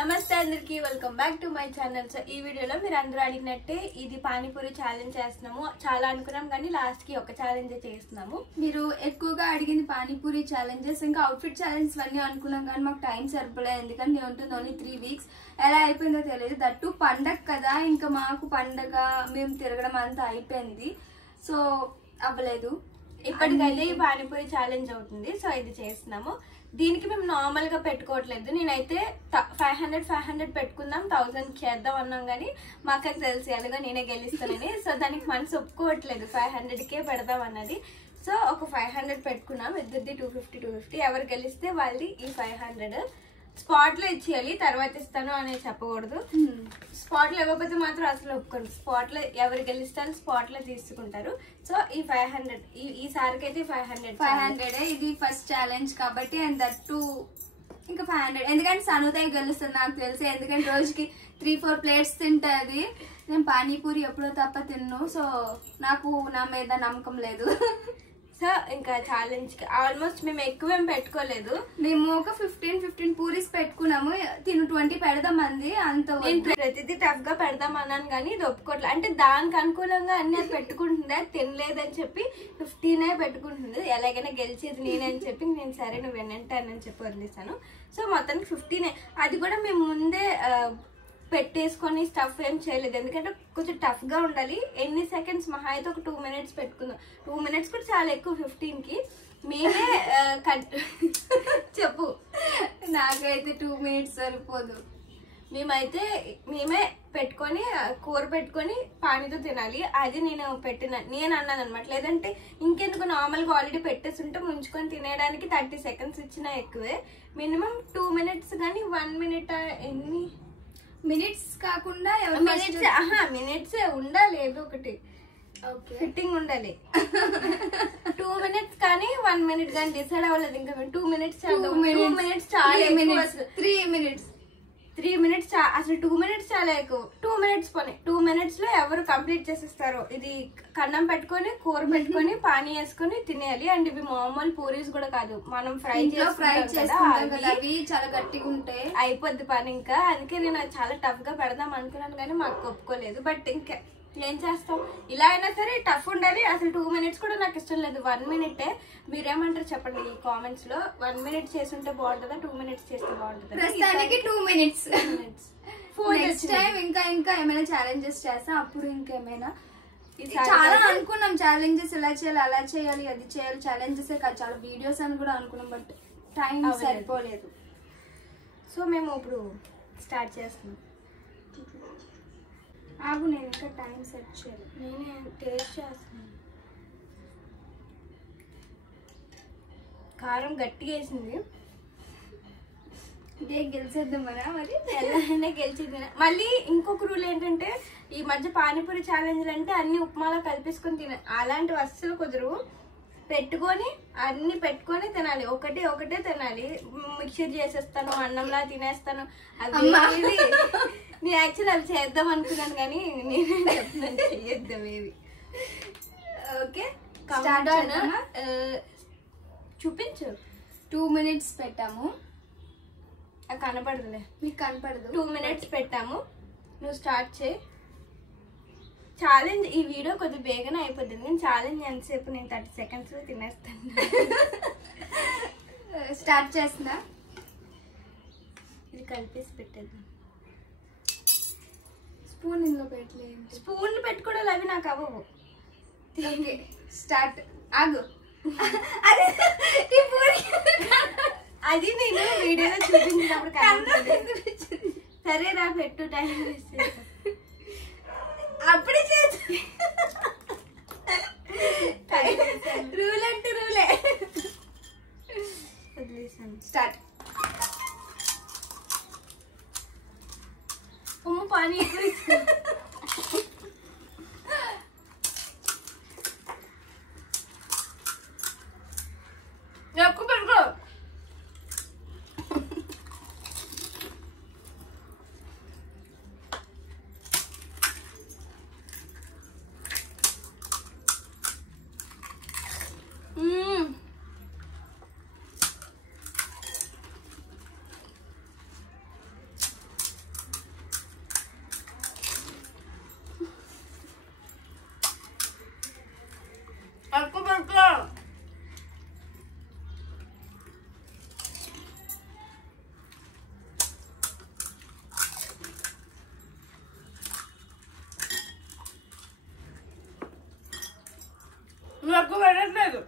నమస్తే అందరికి welcome back to my channel. So ఈ వీడియోలో మీరు అందరూ అడిగినట్టే ఇది పానీపూరి ఛాలెంజ్ చేస్తున్నాము. చాలా అనుకున్నాం కానీ లాస్ట్ కి ఒక ఛాలెంజ్ చేస్తున్నాము. మీరు ఎక్కువగా అడిగింది పానీపూరి ఛాలెంజెస్ ఇంకా అవుట్ఫిట్ ఛాలెంజ్ అన్నీ అనుకున్నాం కానీ మాకు టైం సరిపోలేదు. ఎందుకంటే నేను ఉంటుంది ఓన్లీ 3 weeks. ఎలా అయిపోయిందో తెలియదు. దట్టు పండగ కదా, ఇంకా మాకు పండగ మేము తిరగడం అంతా అయిపోయింది. సో అవ్వలేదు. ఇప్పటికైతే ఈ పానీపూరి ఛాలెంజ్ అవుతుంది. సో ఇది చేస్తున్నాము. దీనికి మేము నార్మల్ గా పెట్టుకోవట్లేదు. నేనైతే 500 పెట్టుకుందాం, 1000 చేద్దాం అన్నాం కానీ మాకు తెలుసు ఎలాగో నేనే గెలుస్తానని. సో దానికి మనసు ఒప్పుకోవట్లేదు, 500కే పెడదాం అన్నది. సో ఒక 500 పెట్టుకున్నాం. ఇద్దరిది 250. ఎవరు గెలిస్తే వాళ్ళది ఈ 500 స్పాట్ లో ఇచ్చేయాలి. తర్వాత ఇస్తాను అనేది చెప్పకూడదు. స్పాట్ లో ఇవ్వకపోతే మాత్రం అసలు ఒప్పుకోండి. స్పాట్ లో ఎవరు గెలిస్తారు స్పాట్ లో తీసుకుంటారు. సో ఈ 500 ఈసారికి అయితే 500 ఇది ఫస్ట్ ఛాలెంజ్ కాబట్టి అండ్ దట్టు ఇంకా 500. ఎందుకంటే సనుతాయి గెలుస్తుంది నాకు తెలిసి. ఎందుకంటే రోజుకి 3-4 plates తింటది. నేను పానీపూరి ఎప్పుడో తప్ప తిన్ను. సో నాకు నా మీద నమ్మకం లేదు. సో ఇంకా ఛాలెంజ్ కి ఆల్మోస్ట్ మేము ఎక్కువేం పెట్టుకోలేదు. మేము ఒక 15 పూరీస్ పెట్టుకున్నాము. 20 పెడదాం అంది. అంత ప్రతిదీ టఫ్ గా పెడదాం అన్నాను కానీ ఇది ఒప్పుకోవట్లేదు. అంటే దానికి అనుకూలంగా అన్ని అది పెట్టుకుంటుంది. అది తినలేదని చెప్పి 15 పెట్టుకుంటుంది. ఎలాగైనా గెలిచేది నేనే అని చెప్పి నేను సరే నువ్వు వినంటానని చెప్పి వదిలేసాను. సో మొత్తానికి 15. అది కూడా మేము ముందే పెట్టేసుకొని స్టఫ్ ఏం చేయలేదు. ఎందుకంటే కొంచెం టఫ్ గా ఉండాలి. ఎన్ని సెకండ్స్ మహా అయితే ఒక 2 minutes పెట్టుకుందాం. 2 minutes కూడా చాలా ఎక్కువ 15కి. మేమే చెప్పు. నాకైతే 2 minutes సరిపోదు. మేమే పెట్టుకొని కూర పెట్టుకొని పానీతో తినాలి. అది నేను అన్నాను అనమాట. లేదంటే ఇంకెందుకు నార్మల్ గా ఆల్రెడీ పెట్టేస్తుంటే ముంచుకొని తినేయడానికి 30 seconds ఇచ్చినా ఎక్కువే. మినిమం 2 minutes కానీ 1 minute ఎన్ని మినిట్స్ కాకుండా మినిట్స్ ఉండాలి. ఏదో ఒకటి ఫిట్టింగ్ ఉండాలి. 2 minutes కానీ 1 minute కానీ డిసైడ్ అవ్వలేదు. ఇంకా 2 minutes 2 minutes చాలా 3 minutes అసలు 2 minutes చాలా ఎక్కువ. 2 minutes పోనీ 2 minutes లో ఎవరు కంప్లీట్ చేసేస్తారో. ఇది కన్నం పెట్టుకొని కూర పెట్టుకొని పానీ వేసుకొని తినేయాలి. అండ్ ఇవి మామూలు పూరీస్ కూడా కాదు, మనం ఫ్రై చేసుకుంటాం కదా, అవి చాలా గట్టిగా ఉంటాయి. అయిపోద్ది పని ఇంకా. అందుకే నేను చాలా టఫ్ గా పెడదాం అనుకున్నాను కానీ మాకు ఒప్పుకోలేదు. బట్ ఇంకా ఏం చేస్తాం, ఇలా అయినా సరే టఫ్ ఉండాలి. అసలు 2 minutes కూడా నాకు ఇష్టం లేదు, 1 minute. మీరేమంటారు చెప్పండి ఈ కామెంట్స్ లో. 1 minute చేస్తుంటే బాగుంటుందా, 2 minutes చేస్తే బాగుంటుందా? ప్రస్తుతానికి 2 minutes. నెక్స్ట్ టైం ఇంకా ఏమైనా ఛాలెంజెస్ చేస్తాం. అప్పుడు ఇంకేమైనా చాలా అనుకున్నాం ఛాలెంజెస్, ఇలా చేయాలి అలా చేయాలి అది చేయాలి. ఛాలెంజెస్ కాదు, చాలా వీడియోస్ అని కూడా అనుకున్నాం. బట్ టైం సరిపోలేదు. సో మేము ఇప్పుడు స్టార్ట్ చేస్తున్నాం. ఆగు, నేను ఇంకా టైం సెట్ చేయాలి. నేనే టేస్ట్ చేస్తున్నాను. కారం గట్టిగా వేసింది. ఇదే గెలిచేద్దాం కదా మరి. ఎలాగైనా గెలిచేది. మళ్ళీ ఇంకొక రూల్ ఏంటంటే ఈ మధ్య పానీపూరి ఛాలెంజ్లు అంటే అన్ని ఉప్మాలో కలిపేసుకొని తినాలి. అలాంటివి అస్సలు కుదరు. అన్ని పెట్టుకొని తినాలి. ఒకటే తినాలి. మిక్చర్ చేసేస్తాను, అన్నంలా తినేస్తాను. అది నేను యాక్చువల్లీ అవి చేద్దాం అనుకున్నాను కానీ నేనే చెప్తున్నాను చెయ్యొద్దాం ఏవి. ఓకే, చూపించు. 2 minutes పెట్టాము. కనపడదులే, మీకు కనపడదు. 2 minutes పెట్టాము. నువ్వు స్టార్ట్ చేయి. ఛాలెంజ్ ఈ వీడియో కొద్దిగా బేగానే అయిపోద్ది. నేను ఛాలెంజ్ ఎంతసేపు, నేను 30 seconds లో తినేస్తాను. స్టార్ట్ చేస్తున్నా. ఇది కలిపేసి పెట్టేద్దాం. స్పూన్ ఇందులో పెట్టలేదు. స్పూన్లు పెట్టుకోవడాలి, అవి నాకు అవ్వవు. స్టార్ట్. ఆగు. అది నేను వీడియోలో చూపించినప్పుడు సరే రా పెట్టు, టైం అప్పుడే రూల్ అంటే రూలే. వదిలేసాను. స్టార్ట్. పానీ ఎక్కువ పెట్టుకో. నాకు పడట్లేదు.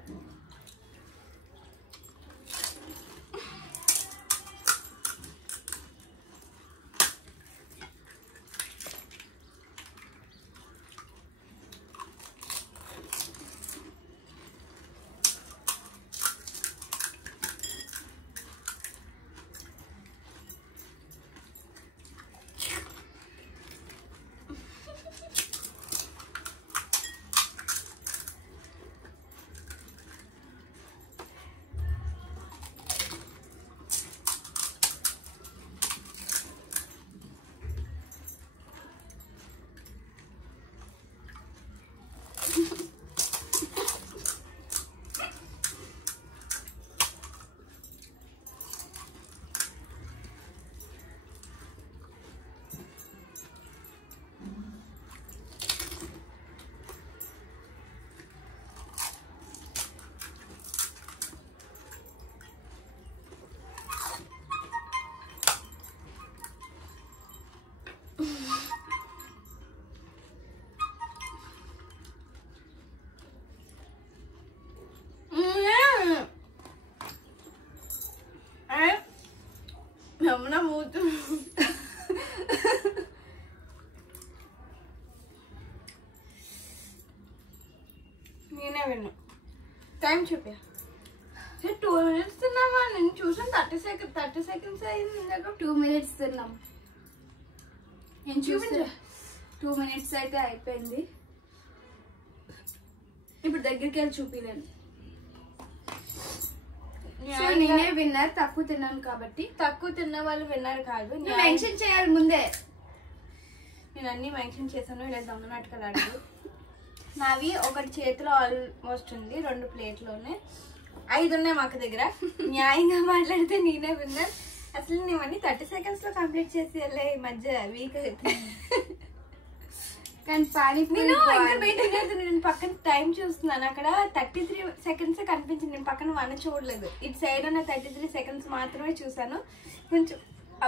నమ్మన మూతు నేనే విన్నా. టైం చూపా 2 minutes తిన్నామా? నేను చూసాను 30 seconds అయింది. ఇందాక 2 minutes తిన్నాం. నేను చూపించా 2 minutes అయితే అయిపోయింది. ఇప్పుడు దగ్గరికి వెళ్ళి చూపిలేను. నేనే విన్నర్, తక్కువ తిన్నాను కాబట్టి. తక్కువ తిన్న వాళ్ళు విన్నర్ కాదు. మెన్షన్ చేయాలి ముందే. నేను అన్ని మెన్షన్ చేశాను. ఇలా దొంగ నాటకాలు ఆడు. నావి ఒకటి చేతిలో ఆల్మోస్ట్ ఉంది, 2 ప్లేట్లోనే 5 ఉన్నాయి మాకు దగ్గర. న్యాయంగా మాట్లాడితే నేనే విన్నర్. అసలు నేవన్నీ 30 seconds లో కంప్లీట్ చేసి వెళ్ళే ఈ మధ్య వీక్ అవుతుంది. కానీ పానీపూరి నేను పక్కన టైం చూస్తున్నాను, అక్కడ 33 seconds కనిపించింది. నేను పక్కన 1 చూడలేదు. ఇటు సైడ్ ఉన్న 33 seconds మాత్రమే చూసాను. కొంచెం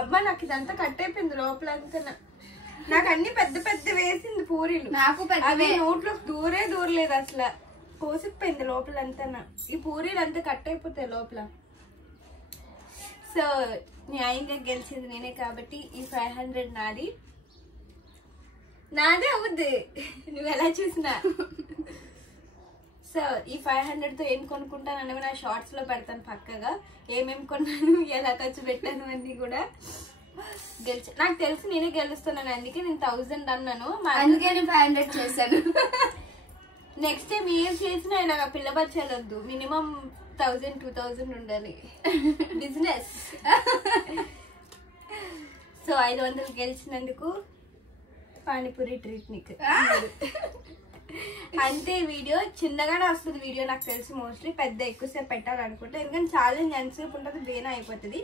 అబ్బా నాకు ఇదంతా కట్ అయిపోయింది లోపలంతా. నాకు అన్ని పెద్ద పెద్ద వేసింది పూరీలు. నాకు అవి నోట్లోకి దూరలేదు అసలు. కోసిపోయింది లోపలంతా. ఈ పూరీలు అంతా కట్ అయిపోతాయి లోపల. సో న్యాయంగా గెలిచింది నేనే కాబట్టి ఈ 500 నాదే అవుద్ది, నువ్వు ఎలా చూసినా. సో ఈ 500తో ఏం కొనుక్కుంటాను అనేవి నా షార్ట్స్ లో పెడతాను పక్కగా. ఏమేమి కొన్నాను, ఎలా ఖర్చు పెట్టాను అన్ని కూడా. నాకు తెలిసి నేనే గెలుస్తున్నాను, అందుకే నేను 1000 అన్నాను. అందుకే నేను 500 చేశాను. నెక్స్ట్ టైం ఏం చేసినా ఇలాగ పిల్ల బచ్చాలు వద్దు, మినిమం 1000-2000 ఉండాలి బిజినెస్. సో 500 గెలిచినందుకు పానీపూరి ట్రీట్ నీకు. అంతే. వీడియో చిన్నగానే వస్తుంది. వీడియో నాకు తెలిసి మోస్ట్లీ పెద్ద ఎక్కువసేపు పెట్టాలనుకుంటా, ఎందుకంటే ఛాలెంజ్ ఎంతసేపు ఉంటుంది బేనా అయిపోతుంది.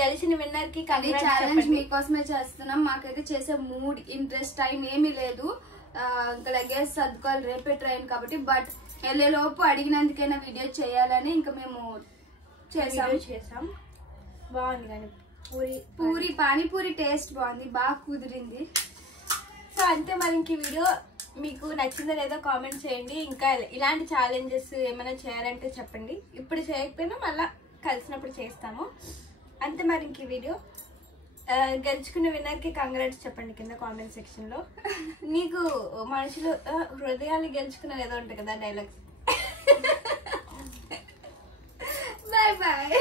గెలిచిన విన్నర్ కి ఛాలెంజ్ మీకోసమే చేస్తున్నాం. మాకైతే చేసే మూడ్, ఇంట్రెస్ట్, టైం ఏమీ లేదు. ఇంకా లగేజ్ సర్దుకోవాలి, రేపే ట్రైన్ కాబట్టి. బట్ వెళ్ళేలోపు అడిగినందుకైనా వీడియో చేయాలని ఇంకా మేము చేసాం. బాగుంది కానీ పూరి పానీపూరి టేస్ట్ బాగుంది, బాగా కుదిరింది. సో అంతే. మరి ఇంక ఈ వీడియో మీకు నచ్చిందో లేదో కామెంట్ చేయండి. ఇంకా ఇలాంటి ఛాలెంజెస్ ఏమైనా చేయాలంటే చెప్పండి. ఇప్పుడు చేయకపోయినా మళ్ళీ కలిసినప్పుడు చేస్తాము. అంతే. మరి ఇంక ఈ వీడియో గెలుచుకున్న విన్నర్కి కంగ్రాట్స్ చెప్పండి కింద కామెంట్ సెక్షన్ లో. నీకు మనుషులు హృదయాన్ని గెలుచుకున్న ఏదో ఉంటుంది కదా డైలాగ్స్. Bye bye.